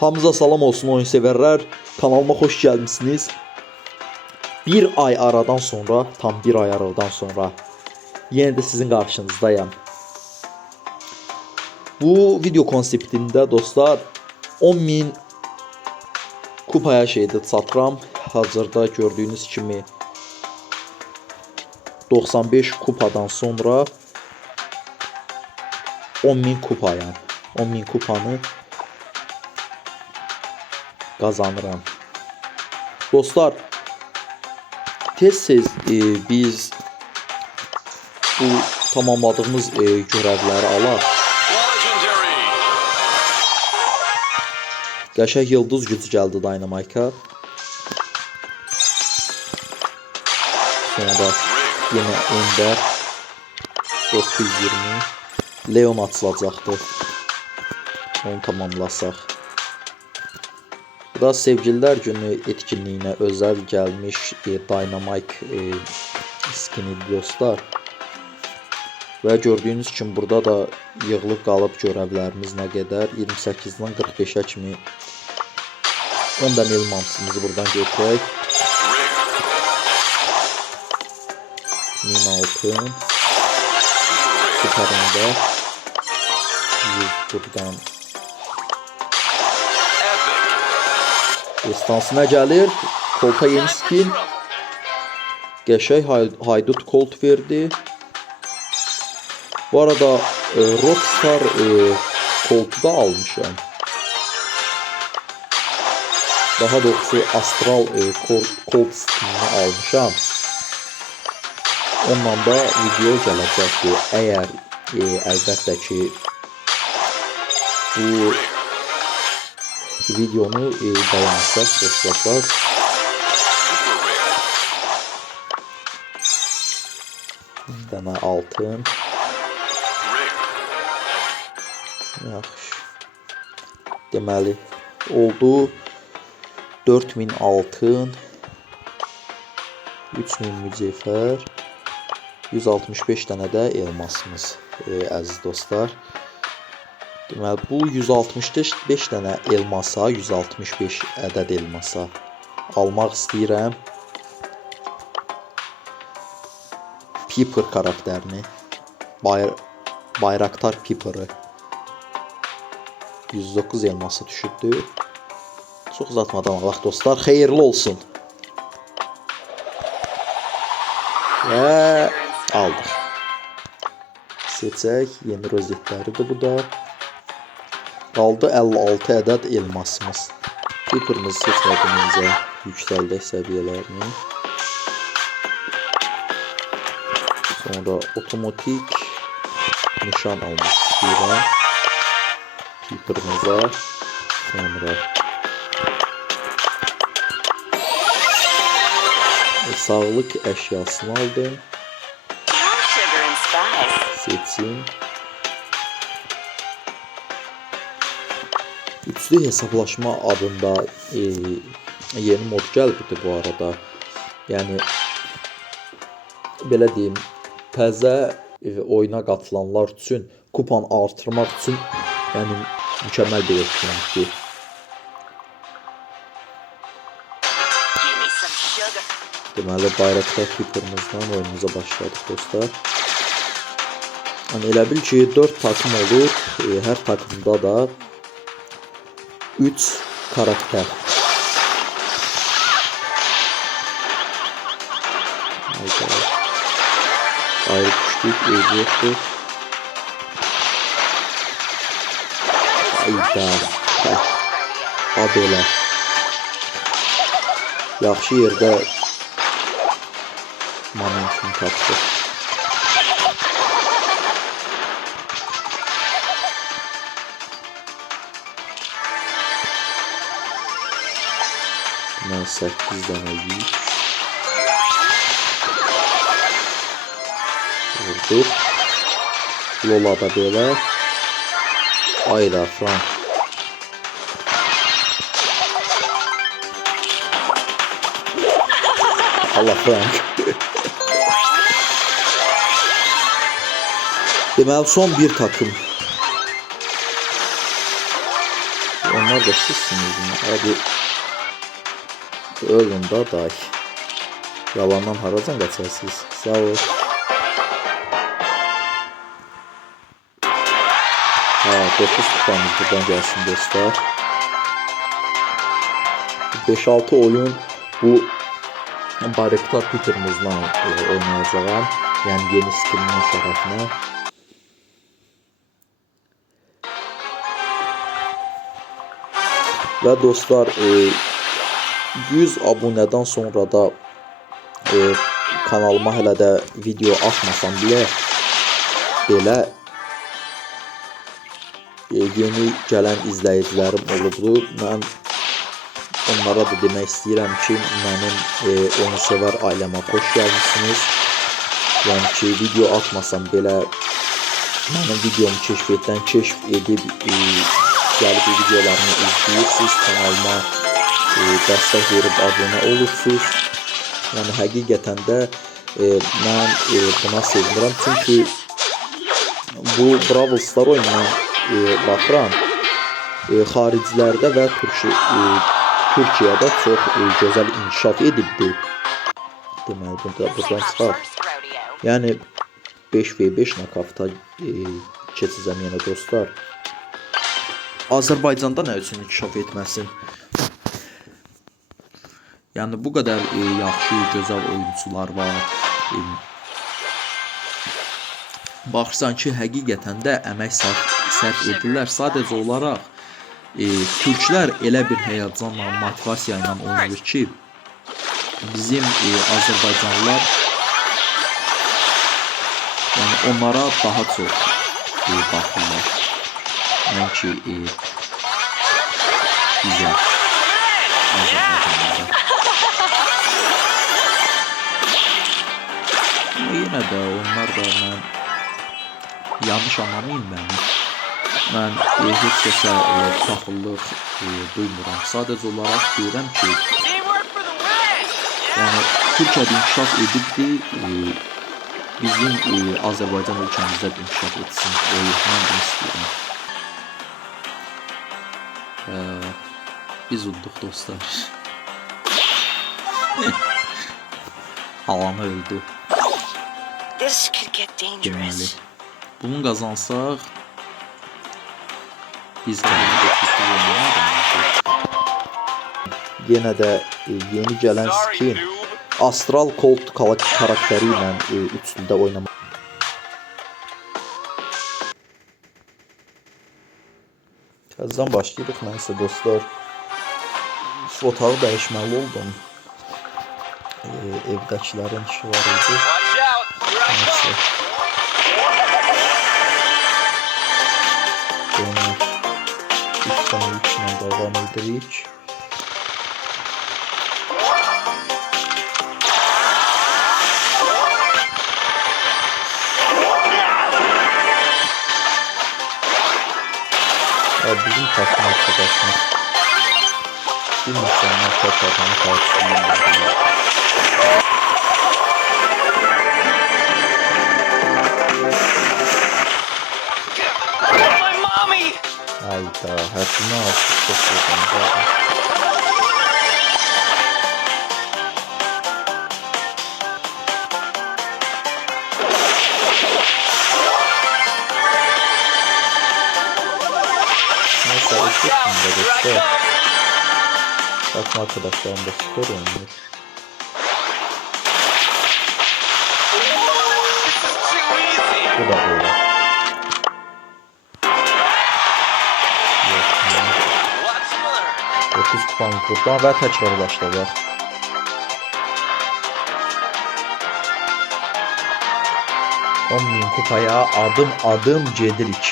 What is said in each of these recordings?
Hamza salam olsun oyun severler. Kanalıma hoş gelmişsiniz. Bir ay aradan sonra, tam bir ay aradan sonra yine de sizin karşınızdayım. Bu video konseptinde dostlar 10.000 kupaya çatıram. Hazırda gördüğünüz kimi 95 kupadan sonra 10.000 kupayam. 10.000 kupanı kazanıram. Dostlar, tez biz bu tamamladığımız görevləri alaq. Qəşəng yıldız gücü gəldi Dynamite-a. Sonra yenə Ender 920 Leon açılacaqdır. Onu tamamlasaq. Bu da Sevgililer Günü etkinliyinə özel gəlmiş Dynamite skini dostlar. Və gördüyünüz kimi burada da yığılıb qalıb görevlərimiz nə qədər 28-dən 45-ə kimi 10 dənə elmasımızı buradan götürək. 1000 altın süperində 100 buradan estansına gəlir. Kolta yeni skin. Qəşəng haydut kolt verdi. Bu arada Rockstar koltu da almışam. Daha doğrusu Astral kolt skinini almışam. Ondan da video gələcəkdir. Əgər əlbəttə ki bu videonu beğensək, xoşlasaq. Dənə altın. Yaxşı. Deməli oldu 4000 altın, 3000 mücevher, 165 dənə də elmasımız əziz dostlar. Deməli bu 165 dənə elmasa, 165 ədəd elmasa almaq istəyirəm. Piper karakterini, Bayraktar Piper'ı 109 elması düşürdü. Çox uzatmadan alaq dostlar, xeyirli olsun. Və aldıq. Seçək, yeni rozetləridir bu da. Qaldı 56 ədəd elmasımız. Piper'ımızı seçmədiyimizə yüksəldək səviyyələrini. Sonra otomatik nişan almaq istəyirəm. Piper'ımıza. Sonra sağlık əşyasını aldım. Seçim. Üçlü hesaplaşma adında yeni mod gəldi bu arada. Yəni belə deyim, təzə oyuna qatılanlar üçün kupan artırmaq üçün yəni mükəmməl bir etkinlikdir. Deməli Bayraktar Piper'ımızdan oyunumuza başladık dostlar. Yəni elə bil ki 4 takım olur. Hər takımda da 3 karakter. Ayrı düşdük, eybi yoxdur. Ayda. Ha belə. Yaxşı yerdə momentum tapdıq. Mən 8 dənə yük vurduq. Lola da belə. Ayda Frank. Allah Frank. Deməli son bir takım. Onlar da sizsiniz mi? Hadi ölün da day. Yalandan haracan qaçarsınız. Sağ ol. Ha, 9 kupamız buradan gəlsin dostlar. 5-6 oyun bu Bayraktar Peter'ımızla oynayacağım. Yəni yeni skillinin şərəfinə. Və dostlar 100 abunədən sonra da kanalıma hələ də video atmasam belə yeni gələn izləyicilərim olubdu. Mən onlara da demək istəyirəm ki, mənim onu sevər ailəmə xoş gəlmişsiniz. Yəni ki, video atmasam belə mənim videomu kəşf edib gəlib videolarımı izləyirsiniz, kanalıma dəstək verib abunə olursunuz. Yəni həqiqətən də mən buna sevinirəm, çünki bu Brawl Stars oyununa baxıram, xaricilərdə və Türkiyədə çox gözəl inkişaf edibdir. Deməli, buradan çıxar. Yəni 5v5 nakafta keçəcəm yenə dostlar. Azərbaycanda nə üçün inkişaf etməsin? Yəni bu qədər yaxşı, gözəl oyuncular var. Baxırsan ki, həqiqətən də əmək sərf edirlər. Sadəcə olaraq türklər elə bir həyəcanla, motivasiya ilə oynayır ki, bizim Azərbaycanlılar yəni onlara daha çox baxırlar. Mənki bizə Azərbaycanlılara. Amma yenə də onlar da mən yanlış anlamayın məni. Mən heç kəsə paxıllıq duymuram. Sadəcə olaraq deyirəm ki, yəni Türkiyədə inkişaf edibdir, bizim Azərbaycan ölkəmizdə inkişaf etsin. Mən bunu istəyirəm. Biz udduq dostlar. Alanı öldü. Deməli, bunu qazansaq biz yenə də yeni gələn skin Astral Colt karakteri ilə üçlüdə oynamaq. Təzədən başlayırıq. Nəysə dostlar, otağı dəyişməli oldum. Evdəkilərin işi var idi. Nəysə. Dönür. 3 ilə davam edirik. Bizim takım arkadaşımız bir insanlar tek adamı karşısında. Hayda, hepsini aldık, çok güzel. Neyse, uçuk bunda dostlar. Takım arkadaşlarım da spor oynuyor. Bu da böyle. 9 kupamız buradan və təkrar başladıq. $10.000 kupaya adım gedirik.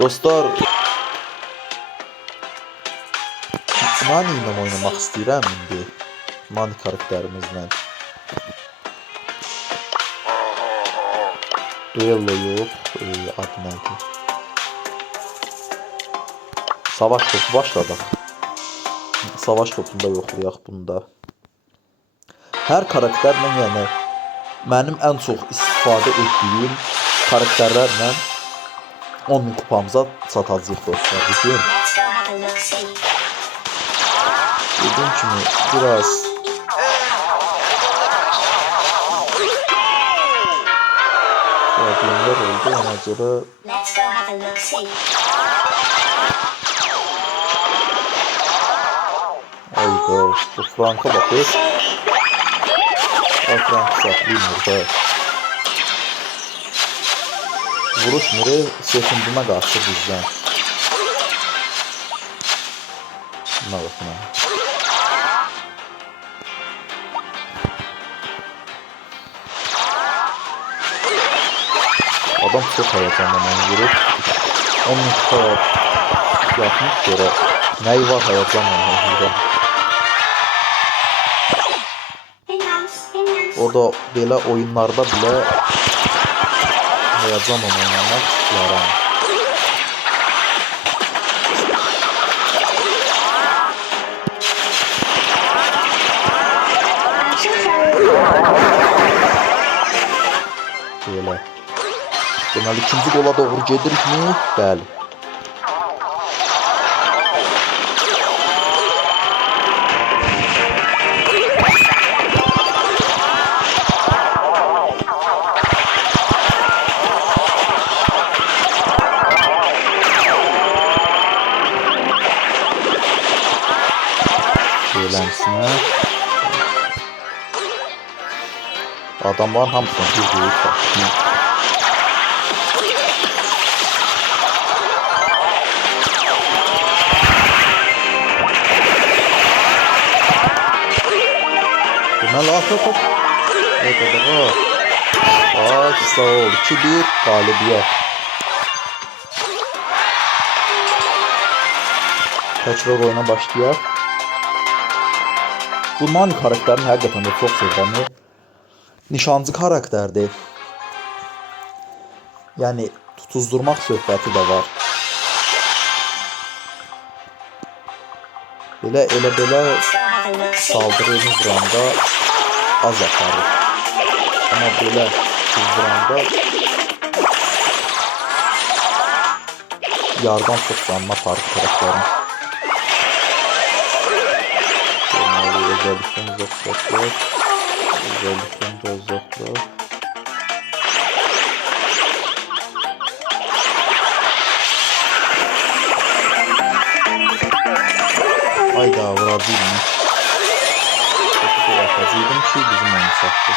Dostlar, Nani ilə oynamaq istəyirəm indi. Nani karakterimizlə. Duello yox, adı nədir? Savaş topu başladıq. Savaş topunda yoxlayaq bunda. Hər karakterlə, yəni mənim ən çox istifadə etdiyim karakterlərlə 10.000 kupamıza çatacağıq dostlar. Dediğim kimi biraz problemler oldu, ona göre ayda bu Frank'a bakır. Frank saklıymış da. Vuruş mürü sekunduna qarşı bizdən. Buna bakın. Adam çok heyecanla vurur. 10.000 kupa yapmış göre neyi var heyecanla vurur. Orada belə oyunlarda bile heyecanla oynamak yarar. Belə. Deməli ikinci qola doğru gedirikmi? Bəli. Beləmsinə. Adamların hamısını bir deyib tapdı. Deməli atı. Ay sağ ol. 2-1 qalibiyyət. Təkrar oyuna başlayaq. Bu Nani karakterini həqiqətən də çox sevirəm. Nişancı karakterdir. Yəni tutuzdurmaq söhbəti də var. Belə saldırını vuranda az aparır. Amma belə tutuzduranda yardan çox canına aparır karakterin. Özellikle uzaklaşıyor. Özellikle de uzaklar. Hayda vurabilirim. Çok uğraşacağım ki bizim onu sattı.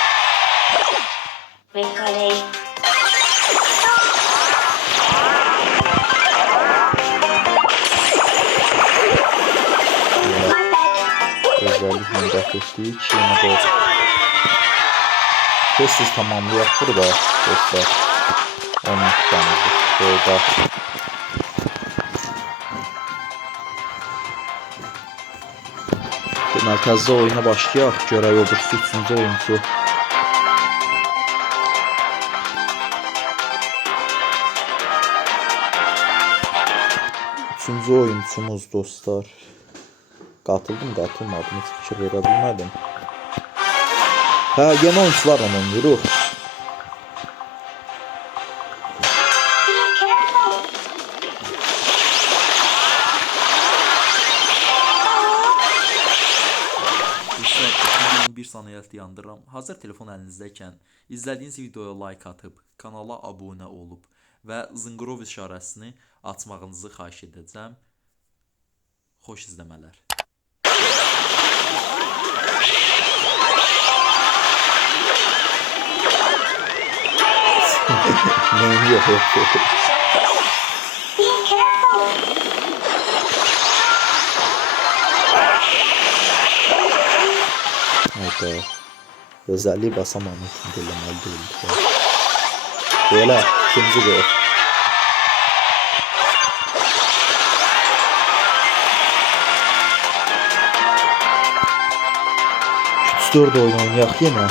Özellikle müdahale ettik. Yine de tez tamamlayak burada dostlar. Onun tutamızı. Burada. Mərkəzdə oyuna başlayaq. Görək o birisi 3-cü oyuncu. 3-cü oyuncumuz dostlar. Qatıldım, qatılmadım, heç fikir verə bilmədim. Hə, yeni oyuncularla oynayırıq. Bir saniyəlik yandırıram. Hazır telefon əlinizdəykən izlədiyiniz videoya like atıb, kanala abunə olub və zınqrov işarəsini açmağınızı xahiş edəcəm. Xoş izləmələr. Neyim yok. Evet. Özelliği basamam için delemeli değil. Böyle ikinci gol. Dörd oyun oynayaq yenə.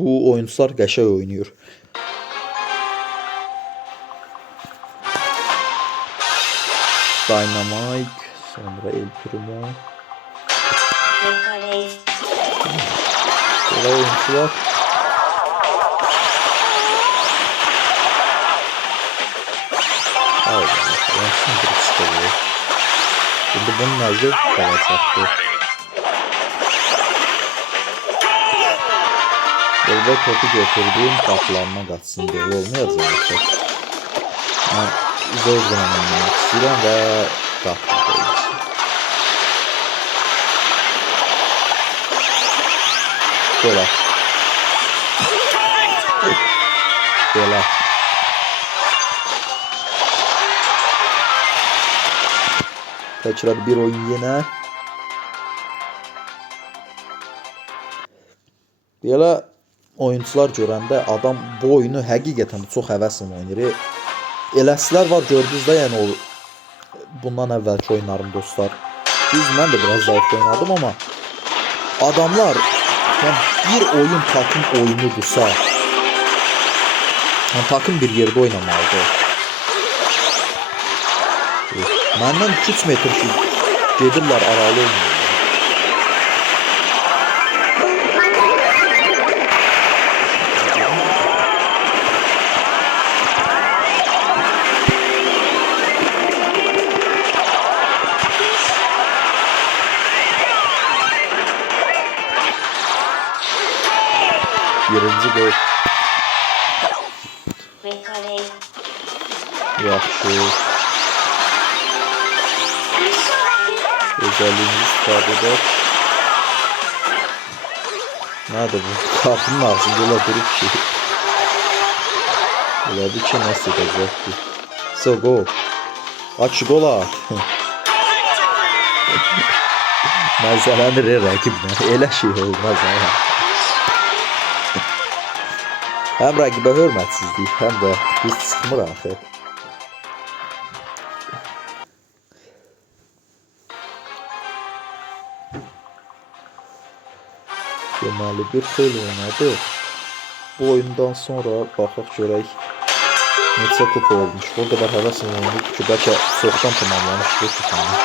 Bu oyuncular qəşəng oynayır. Dynamite, sonra El Primo. Böyle oyuncular. Hayır, yansın bir sıkılıyor. Şimdi bunun azı kalacaktı. Böyle topu götürdüğüm kaplanına katsın diye olmayacak. Ben zor zaman oynamak istiyorum ve kaplı. Böyle. Böyle. Kaçıradı bir oyun yine. Belə oyuncular görəndə adam bu oyunu həqiqətən çox həvəslə oynayır. Eləsilər var gördünüz də, yəni o bundan əvvəlki oyunlarım dostlar. Mən də biraz zayıf oynadım amma adamlar yəni bir oyun takım oyunudursa, yəni takım bir yerdə oynamalıdır. Məndən 2-3 metr gedirlər aralı oynayırlar. Birinci gol. Yaxşı. Özelliğimizi istifade edək. Nədir bu? Kapının ağzında elə durub ki. Elədir ki, nəsə edəcəkdir. So, gol. Aç gol at. Məzələnir rəqiblə. Elə şey olmaz. Həm rəqibə hörmətsizlik, həm də biz çıxmır axı. Deməli bir xeyli oynadı. Bu oyundan sonra baxaq görək neçə kupa olmuş. O qədər həvəslə oynadı ki, bəlkə çoxdan tamamlamış bu kupanı.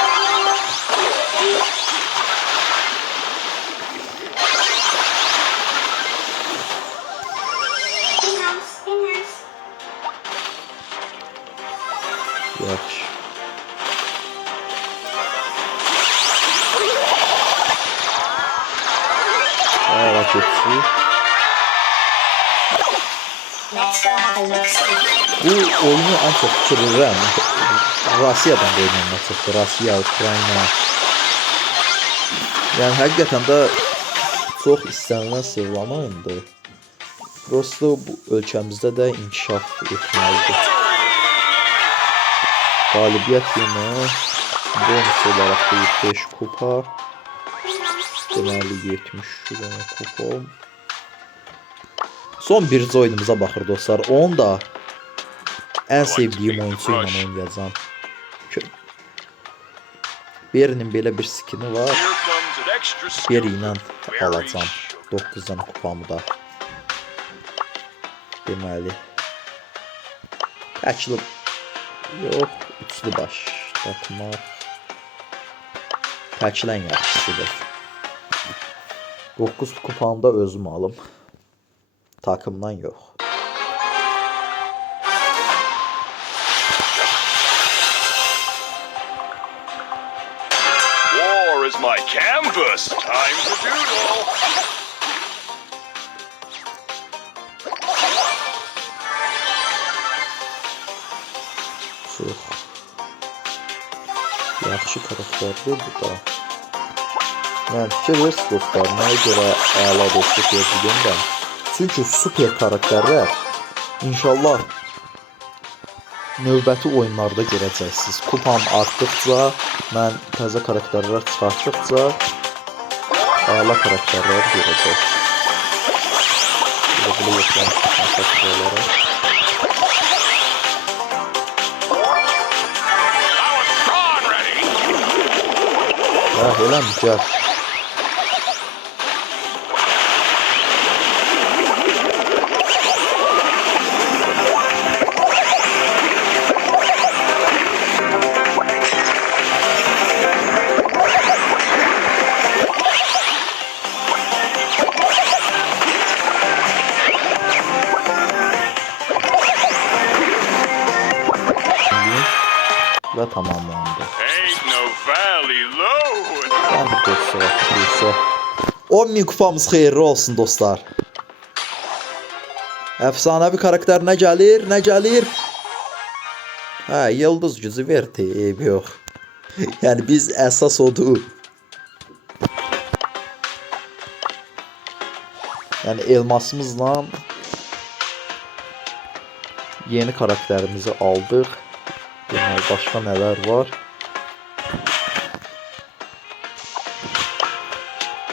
Yaxşı. Raketçi. Bu oyunu en çok fikirləyirəm. Rusiyadan da oynayanlar çoxdur. Rusiya, Ukrayna. Yəni həqiqətən də çox istənilən sevilen oyundur. Prosto bu ölkəmizdə də inkişaf etməlidir. Qalibiyyət yine bonus olarak da 5 kupa. Deməli 70 kupa. Son birinci oyunumuza baxır dostlar. Onu da en sevdiyim oyuncu ilə oynayacağım. Berinin belə bir skini var. Beri ilə alacağım 9 tane kupamı da. Deməli Kaçlı yox, üçlü baş takmaq Kaçlən yaxşısıdır. 9 kupamda özüm alım. Takımdan yox. War is my canvas. Time to doodle. Çox yaxşı karakterdir bu da. Yəni fikir verirsiniz dostlar, nəyə görə əla dostluq yazılıyım. Çünki super karakterlər inşallah növbəti oyunlarda görəcəksiniz. Kupam artdıqca, mən təzə karakterlər çıxartdıqca əla karakterlər görəcəksiniz. Burada yoxlamışıq olaraq. Eləmi? Gəl. edeyim və tamamlandı. Ain't no valley low. Yəni dostlar, neysə. 10.000 kupamız xeyirli olsun dostlar. Əfsanəvi karakter nə gəlir? Nə gəlir? Hə, yıldız gücü verdi, eyb yox. Yəni biz əsas odur. Yəni elmasımızla yeni karakterimizi aldıq. Deməli, başqa nələr var?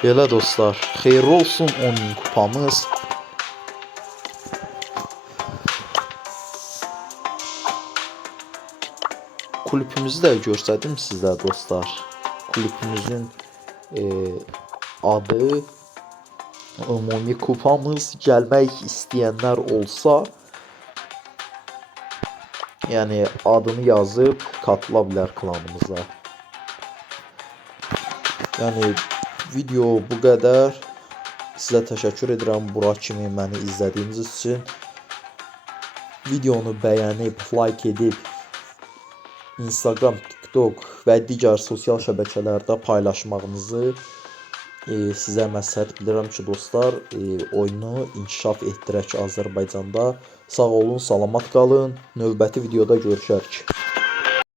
Belə dostlar, xeyirli olsun 10.000 kupamız. Kulübümüzü də göstərdim sizə dostlar. Kulübümüzün adı, ümumi kupamız. Gəlmək istəyənlər olsa, yəni adını yazıb katıla bilər klanımıza. Yəni video bu qədər. Sizə təşəkkür edirəm bura kimi məni izlədiyiniz üçün. Videonu bəyənib, like edib Instagram, TikTok və digər sosial şəbəkələrdə paylaşmağınızı sizə məsləhət bilirəm ki, dostlar, oyunu inkişaf etdirək Azərbaycanda. Sağ olun, salamat qalın. Növbəti videoda görüşərik.